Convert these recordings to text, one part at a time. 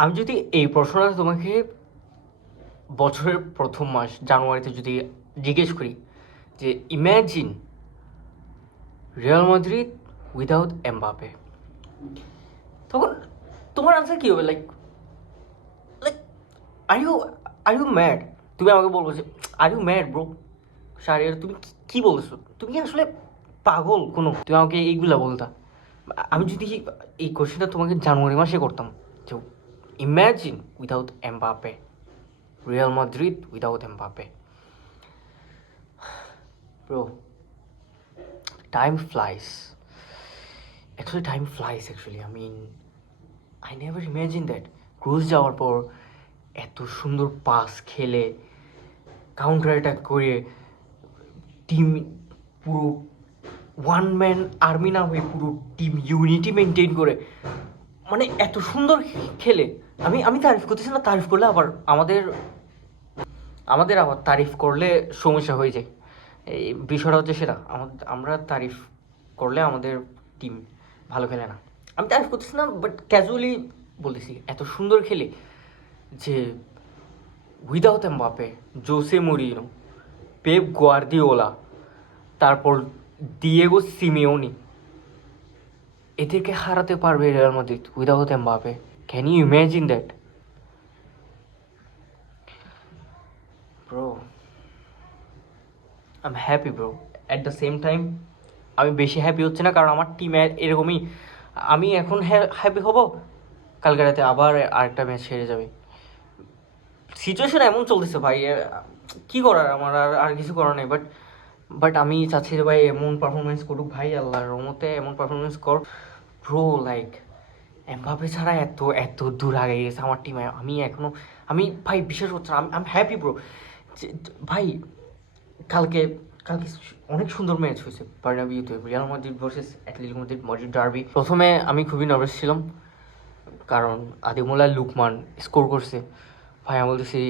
আমি যদি এই প্রশ্নটা তোমাকে বছরের প্রথম মাস জানুয়ারিতে যদি জিজ্ঞেস করি যে imagine Real Madrid without Mbappe, তখন তোমার আনসার কী হবে? Like like are you are you mad? তুমি আমাকে বলবো যে are you mad bro? Shahriar তুমি কী বলছো? তুমি কি আসলে পাগল কোনো? তুমি আমাকে এইগুলা বলতা। আমি যদি এই কোশ্চেনটা তোমাকে জানুয়ারি মাসে করতাম যে imagine without Mbappe, Real Madrid without Mbappe. Bro, time flies. Actually, time flies actually. I mean, I never imagined that. Kroos যাওয়ার পর এত সুন্দর পাস খেলে কাউন্টার অ্যাটাক করে টিম পুরো ওয়ান ম্যান আর্মি না হয়ে পুরো টিম ইউনিটি মেনটেন করে, মানে এত সুন্দর খেলে আমি আমি তারিফ করতেছি না, তারিফ করলে আবার আমাদের আবার তারিফ করলে সমস্যা হয়ে যায়। এই বিষয়টা হচ্ছে সেটা, আমরা তারিফ করলে আমাদের টিম ভালো খেলে না। আমি তারিফ করতেছি না, বাট ক্যাজুয়ালি বলতেছি এত সুন্দর খেলে যে without Mbappe, Jose Mourinho, Pep Guardiola, তারপর দিয়েগো সিমিওনি, এদেরকে হারাতে পারবে Real Madrid without Mbappe? Can you imagine that bro? I am happy bro. At the same time আমি বেশি হ্যাপি হচ্ছে না, কারণ আমার টিম এরকমই। আমি এখন হ্যাপি হব, কালকে রাতে আবার আরেকটা ম্যাচ হেরে যাবে। সিচুয়েশন এমন চলতেছে ভাই, কী করার, আমার আর কিছু করার নেই। বাট আমি চাচ্ছি যে ভাই এমন পারফরমেন্স করুক ভাই, আল্লাহর রহমতে এমন পারফরমেন্স কর ব্রো। লাইক এমবাপে ছাড়া এত এত দূর আগে গেছে আমার টিমে। আমি ভাই বিশ্বাস করছি না, আমি হ্যাপি ব্রো। ভাই কালকে কালকে অনেক সুন্দর ম্যাচ হয়েছে বার্নাবিউতে, Real Madrid versus Atletico Madrid derby. প্রথমে আমি খুবই নার্ভাস ছিলাম, কারণ আদিমুল্লাহ লুকমান স্কোর করছে। ভাই আমি বলতেছি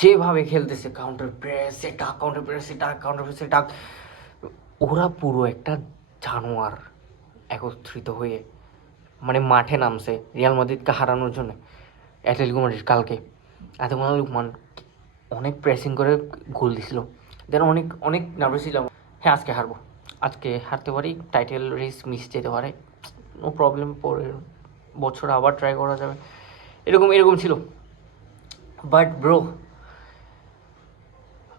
যেভাবে খেলতেছে, কাউন্টার প্রেসে ডাক, কাউন্টার প্রেসে ডাক, কাউন্টার প্রেসে ডাক, ওরা পুরো একটা জানোয়ার একত্রিত হয়ে মানে মাঠে নামছে রিয়াল মাদ্রিদকে হারানোর জন্য। অ্যাটলেটিকো মাদ্রিদ কালকে আদিমুল্লাহ লুকমান অনেক প্রেসিং করে গোল দিছিল। দেন অনেক অনেক নার্ভাস ছিলাম, হ্যাঁ আজকে হারবো, আজকে হারতে পারি, টাইটেল রেস মিস যেতে পারে, নো প্রবলেম, পরের বছর আবার ট্রাই করা যাবে, এরকম এরকম ছিল। But bro,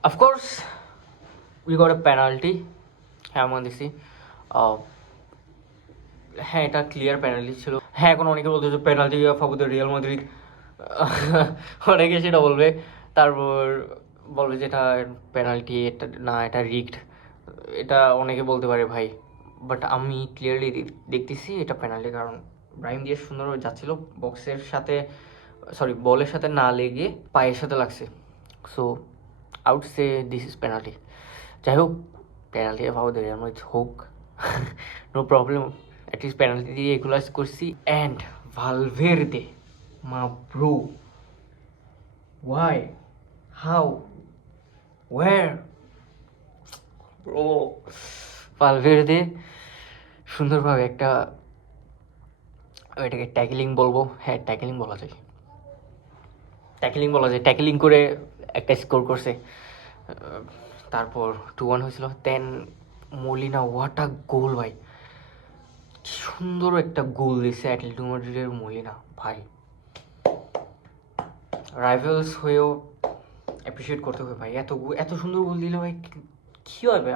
of course we got a penalty. হ্যাঁ মানতেছি, হ্যাঁ এটা ক্লিয়ার পেনাল্টি ছিল। হ্যাঁ এখন অনেকে বলতে যে পেনাল্টি ফাবুদের রিয়াল মাদ্রিদ, অনেকে সেটা বলবে, তারপর বলবে যেটা পেনাল্টি, এটা না এটা রিগড, এটা অনেকে বলতে পারে ভাই। বাট আমি ক্লিয়ারলি দেখতেছি এটা পেনাল্টি, কারণ ব্রাহিম দিয়ে সুন্দরভাবে যাচ্ছিল, বক্সের সাথে সরি বলের সাথে না লেগে পায়ের সাথে লাগছে। সো আউট সে দিস ইজ পেনাল্টি। যাই হোক, পেনাল্টি ফাবুদের রিয়াল মাদ্রিদ হোক, নো প্রবলেম, অ্যাটলিস্ট পেনাল্টি দিয়ে এগুলাইজ করছি। And Valverde, my bro, why, how, where bro? Valverde সুন্দরভাবে একটা, এটাকে ট্যাকলিং বলবো, হ্যাঁ ট্যাকলিং বলা যায়, ট্যাকলিং করে একটা স্কোর করছে। তারপর 2-1 হয়েছিল। দেন মলিনা, হোয়াট আ গোল ভাই, সুন্দর একটা গোল দিয়েছে অ্যাটলেটিকো মাদ্রিদের মলিনা ভাই। রাইভেলস হয়েও অ্যাপ্রিসিয়েট করতে হবে ভাই, এত সুন্দর গোল দিলে ভাই কী হবে?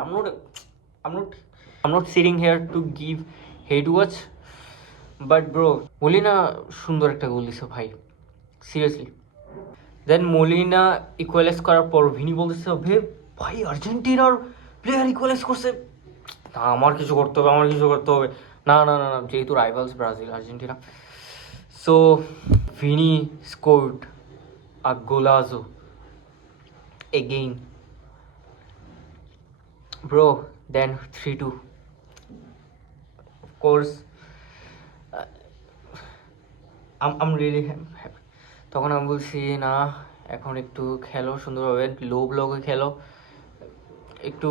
I'm not sitting here to give hate watch, but bro মলিনা সুন্দর একটা গোল দিছে ভাই, সিরিয়াসলি। দেন মলিনা ইকুয়ালাইজ করার পর ভিনি বলতেছে ভাই আর্জেন্টিনার প্লেয়ার ইকুয়ালাইজ করছে, না আমার কিছু করতে হবে, না না না না, যেহেতু rivals Brazil Argentina. So Vini scored a golazo again bro. Then 3-2, course I'm really happy. তখন আমি বলছি না, এখন একটু খেলো সুন্দরভাবে, লো ব্লকে খেলো, একটু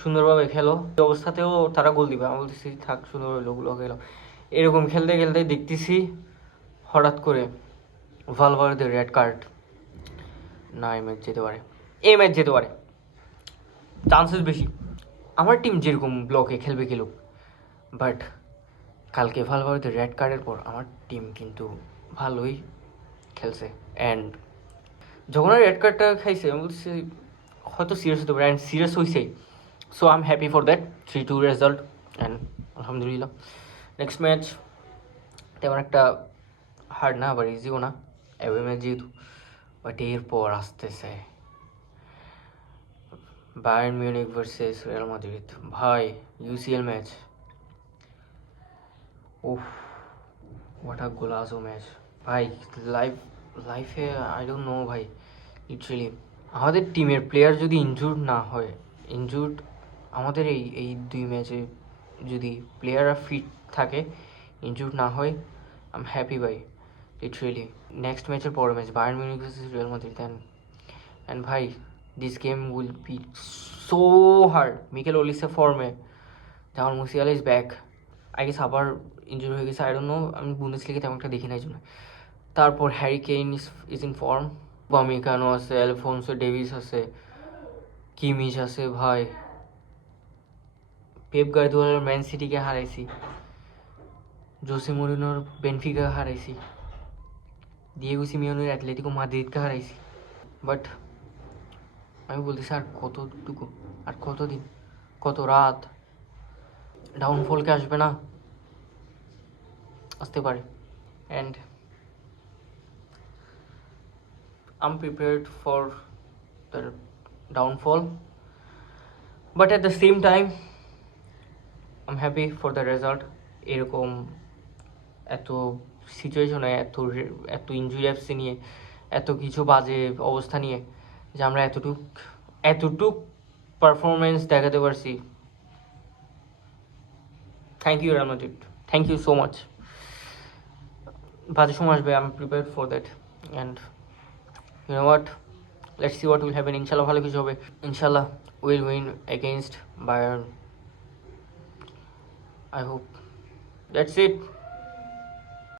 সুন্দরভাবে খেলো, এই অবস্থাতেও তারা গোল দিবে। আমি বলতেছি থাক সুন্দরভাবে লো ব্লকে খেলো। এরকম খেলতে খেলতে দেখতেছি হঠাৎ করে ভালভার্দে রেড কার্ড, না এই ম্যাচ যেতে পারে, চান্সেস বেশি। আমার টিম যেরকম ব্লকে খেলবে খেলুক, বাট কালকে ভালভার্দে রেড কার্ডের পর আমার টিম কিন্তু ভালোই খেলছে। অ্যান্ড যখন রেড কার্ডটা খাইছে আমি বলছি হয়তো সিরিয়াস হতে পারে, অ্যান্ড সিরিয়াস হয়েছে। So I am happy for that 3-2 result, and আলহামদুলিল্লাহ। নেক্সট ম্যাচ তেমন একটা হার্ড না, আবার ইজিও না, অ্যাওয়ে ম্যাচ যেহেতু। বাট এরপর আসতেছে Bayern Munich versus Real Madrid. ভাই, UCL match, oh what a golazo match ভাই। লাইফে আই ডোন্ট নো ভাই, লিটারেলি আমাদের টিমের প্লেয়ার যদি ইনজুর্ড না হয়, আমাদের এই দুই ম্যাচে যদি প্লেয়াররা ফিট থাকে, ইনজুর্ড না হয়, আই এম হ্যাপি ভাই, লিটারেলি। নেক্সট ম্যাচের পরের match Bayern Munich versus Real Madrid, and ভাই this game will be so hard. Michael Olise ফর্মে, Jamal Musiala is back, I guess আবার ইনজুরি হয়ে গেছে, আই ডোন্ট নো, আমি বুন্দেসলিগা তেমন একটা দেখি না এই জন্য। তারপর Harry Kane is in form, বামিকানো আছে, অ্যালফোনসো ডেভিস আছে, কিমিচ আছে। ভাই, পেপ গার্দিওলার ম্যান সিটিকে হারাইছি, Jose মরিনোর Benfica হারাইছি, Diego সিমিওনের Atletico মাদ্রিদকে হারাইছি। But আমি বলতেছি আর কতটুকু, আর কতদিন, কত রাত, ডাউনফলকে আসবে না, আসতে পারে। And I'm prepared for the downfall, but at the same time I'm happy for the result. এরকম এত সিচুয়েশনে, এত ইনজুরি অ্যাপসে নিয়ে, এত কিছু বাজে অবস্থা নিয়ে যে আমরা এতটুক পারফরমেন্স দেখাতে পারছি। Thank you Real Madrid, thank you so much. বাজে সময় আসবে, I am prepared for that, and you know what, let's see what will happen. Inshallah ভালো কিছু হবে, inshallah we'll win against Bayern, I hope. That's it.